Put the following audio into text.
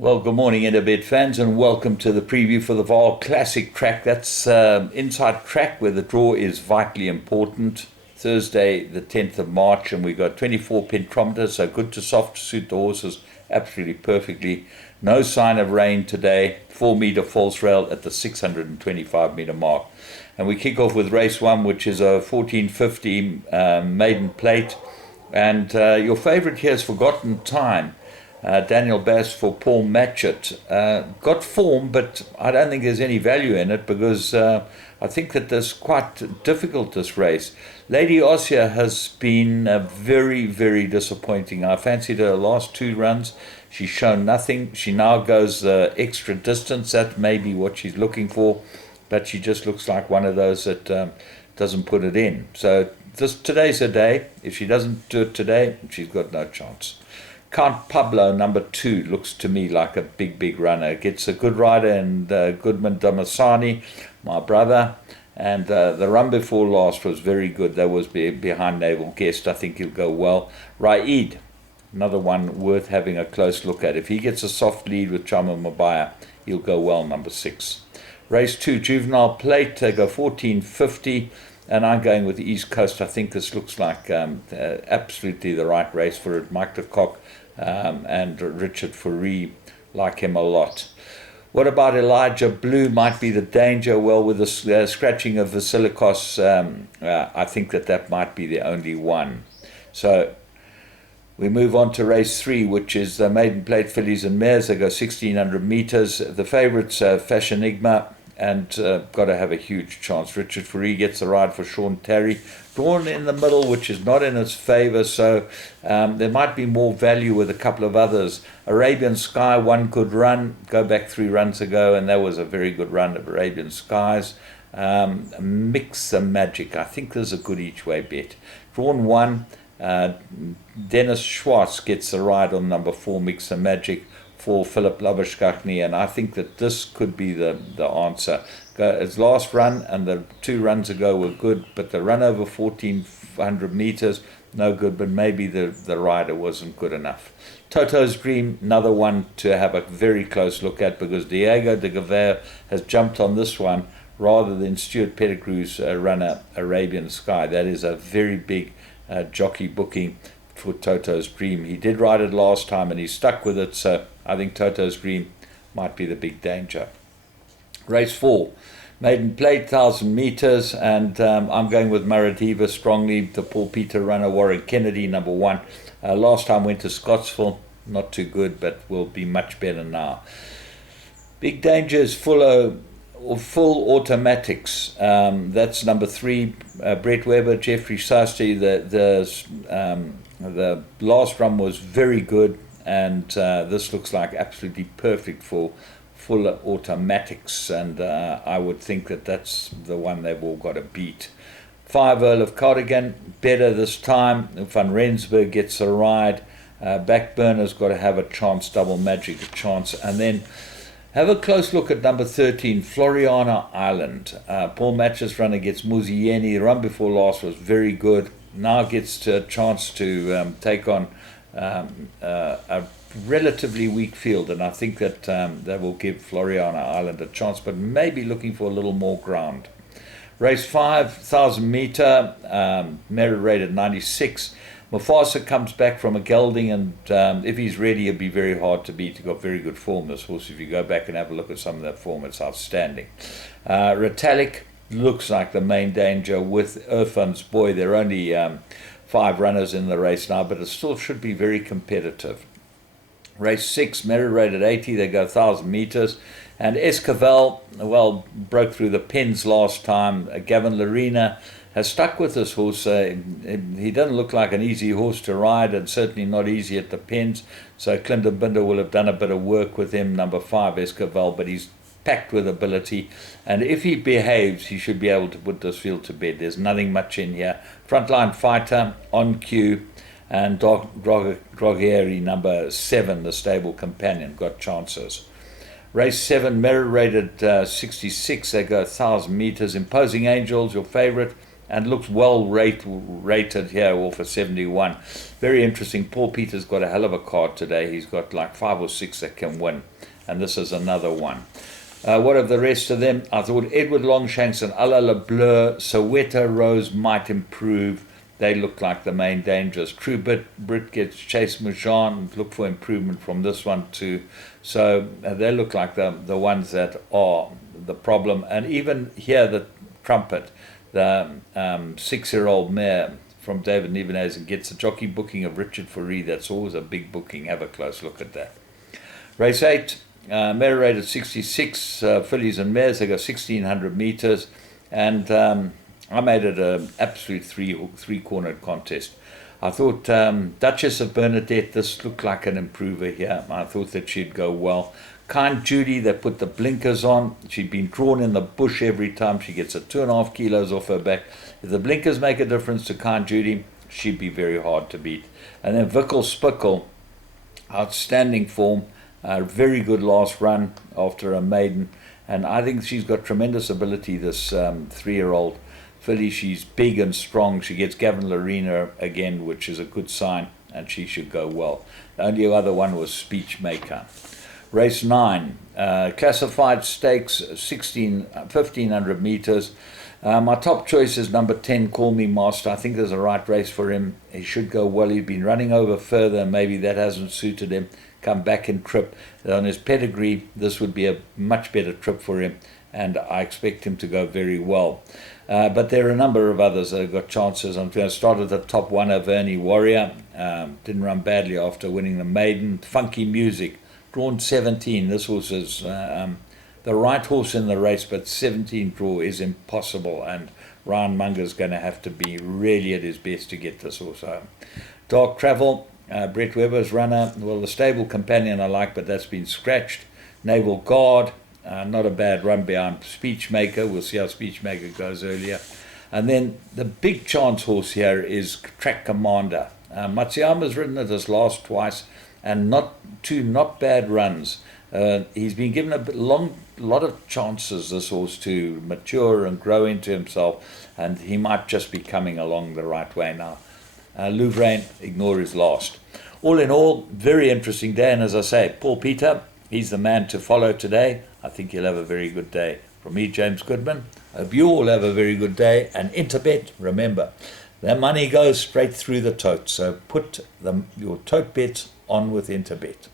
Well, good morning, Interbet fans, and welcome to the preview for the Vaal Classic track. That's inside track where the draw is vitally important. Thursday, the 10th of March, and we've got 24 pentometers, so good to soft to suit the horses absolutely perfectly. No sign of rain today. 4-meter false rail at the 625-meter mark. And we kick off with race 1, which is a 1450 maiden plate. And your favourite here is Forgotten Time. Daniel Bass for Paul Matchett. Got form, but I don't think there's any value in it because I think that this quite difficult, this race. Lady Ossia has been very, very disappointing. I fancied her last 2 runs. She's shown nothing. She now goes extra distance. That may be what she's looking for, but she just looks like one of those that doesn't put it in. So today's her day. If she doesn't do it today, she's got no chance. Count Pablo, number 2, looks to me like a big runner. Gets a good rider in Goodman Damasani, my brother. And the run before last was very good. That was behind Naval Guest. I think he'll go well. Raid, another one worth having a close look at. If he gets a soft lead with Chama Mabaya, he'll go well, number 6. Race 2, Juvenile Plate, they go 1450. And I'm going with the East Coast. I think this looks like absolutely the right race for it. Mike de Kock and Richard Fourie like him a lot. What about Elijah Blue? Might be the danger. Well, with the scratching of Vasilikos, I think that might be the only one. So we move on to race 3, which is the Maiden Plate Phillies and Mares. They go 1600 meters. The favourites, Fashionigma, and got to have a huge chance. Richard Fourie gets the ride for Sean Terry. Drawn in the middle, which is not in his favour, so there might be more value with a couple of others. Arabian Sky, one good run. Go back 3 runs ago, and that was a very good run of Arabian Skies. Mix the Magic. I think there's a good each-way bet. Drawn 1. Dennis Schwartz gets the ride on number 4, Mix the Magic, for Philip Labashkachny, and I think that this could be the answer. His last run and the 2 runs ago were good, but the run over 1400 meters, no good, but maybe the rider wasn't good enough. Toto's Dream, another one to have a very close look at because Diego de Gavea has jumped on this one rather than Stuart Pettigrew's runner Arabian Sky. That is a very big jockey booking for Toto's Dream. He did ride it last time and he stuck with it, so I think Toto's Dream might be the big danger. Race 4, Maiden Plate, 1000 meters, and I'm going with Maradiva strongly. The Paul Peter runner, Warren Kennedy, number 1. Last time went to Scottsville, not too good, but will be much better now. Big danger is full automatics. That's number 3, Brett Weber, Jeffrey Sasti. The last run was very good, and this looks like absolutely perfect for full automatics, and I would think that that's the one they've all got to beat. 5, Earl of Cardigan, better this time. Van Rensburg gets a ride. Backburner's got to have a chance, Double Magic a chance, and then have a close look at number 13, Floriana Island. Paul Match's runner gets Muzieni. The run before last was very good. Now gets a chance to take on a relatively weak field, and I think that they will give Floriana Island a chance, but maybe looking for a little more ground. Race 5, 1000 meter, merit rated 96. Mufasa comes back from a gelding, and if he's ready, he'll be very hard to beat. He's got very good form, this horse. If you go back and have a look at some of that form, it's outstanding. Retallick looks like the main danger with Irfan's Boy. There are only 5 runners in the race now, but it still should be very competitive. Race 6, merit rated 80, they go 1000 meters. And Esquivel, well, broke through the pins last time. Gavin Larena has stuck with this horse. He doesn't look like an easy horse to ride, and certainly not easy at the pins. So Clinton Binder will have done a bit of work with him, number 5, Esquivel, but he's packed with ability. And if he behaves, he should be able to put this field to bed. There's nothing much in here. Frontline Fighter, On Cue, and Grogieri, number 7, the stable companion, got chances. Race 7, merit rated 66, they go 1000 meters. Imposing Angels, your favourite, and looks well rated here off a 71. Very interesting. Paul Peter's got a hell of a card today. He's got like 5 or 6 that can win, and this is another one. What of the rest of them? I thought Edward Longshanks and Ala Le Bleu, Soweto Rose might improve. They look like the main dangers. True Brit gets Chase Moujon. Look for improvement from this one too. So they look like the ones that are the problem. And even here, the Trumpet, the 6-year-old mare from David Nevenhuizen gets a jockey booking of Richard Fourie. That's always a big booking. Have a close look at that. Race 8. Mare rated 66, fillies and mares. They go 1,600 meters, and I made it an absolute three-cornered contest. I thought Duchess of Bernadette, this looked like an improver here. I thought that she'd go well. Kind Judy, they put the blinkers on. She'd been drawn in the bush every time. She gets a 2.5 kilos off her back. If the blinkers make a difference to Kind Judy, she'd be very hard to beat. And then Vickle Spickle, outstanding form. Very good last run after a maiden, and I think she's got tremendous ability, this 3-year-old filly. She's big and strong. She gets Gavin Larena again, which is a good sign, and she should go well. The only other one was Speechmaker. Race 9, classified stakes, 1,500 meters. My top choice is number 10, Call Me Master. I think there's a right race for him. He should go well. He's been running over further, and maybe that hasn't suited him. Come back and trip. On his pedigree, this would be a much better trip for him, and I expect him to go very well. But there are a number of others that have got chances. I'm going to start at the top one, Averny Warrior. Didn't run badly after winning the Maiden. Funky Music, drawn 17. This horse is the right horse in the race, but 17 draw is impossible, and Ryan Munger's going to have to be really at his best to get this horse home. Dark Travel, Brett Weber's runner. Well, the Stable Companion I like, but that's been scratched. Naval Guard, not a bad run behind Speechmaker. We'll see how Speechmaker goes earlier. And then the big chance horse here is Track Commander. Matsuyama's ridden it his last twice, and not bad runs. He's been given a lot of chances, this horse, to mature and grow into himself, and he might just be coming along the right way now. Louvrain, ignore his last. All in all, very interesting day, and as I say, Paul Peter, he's the man to follow today. I think he'll have a very good day. From me, James Goodman, I hope you all have a very good day, and Interbet, remember, that money goes straight through the tote, so put your tote bets on with Interbet.